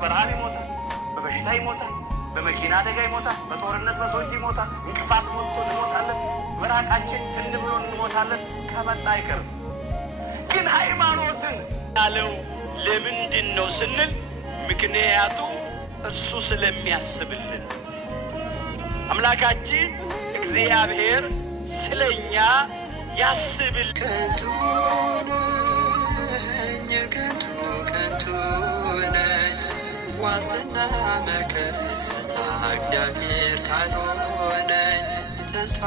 በረሃብ ይሞታል፣ በበሽታ ይሞታል፣ በመኪና አደጋ ይሞታል፣ በጦርነት በሰዎች ይሞታል፣ እንቅፋት ሞቶ እንሞታለን፣ ምራቃችን ትንድ ብሎ እንሞታለን። ከመጣ አይቀርም። ግን ሃይማኖትን ያለው ለምንድን ነው ስንል ምክንያቱ እሱ ስለሚያስብልን አምላካችን እግዚአብሔር ስለኛ ያስብል። ከንቱ ነኝ ዋስትና መከታ እግዚአብሔር ካልሆነኝ ተስፋ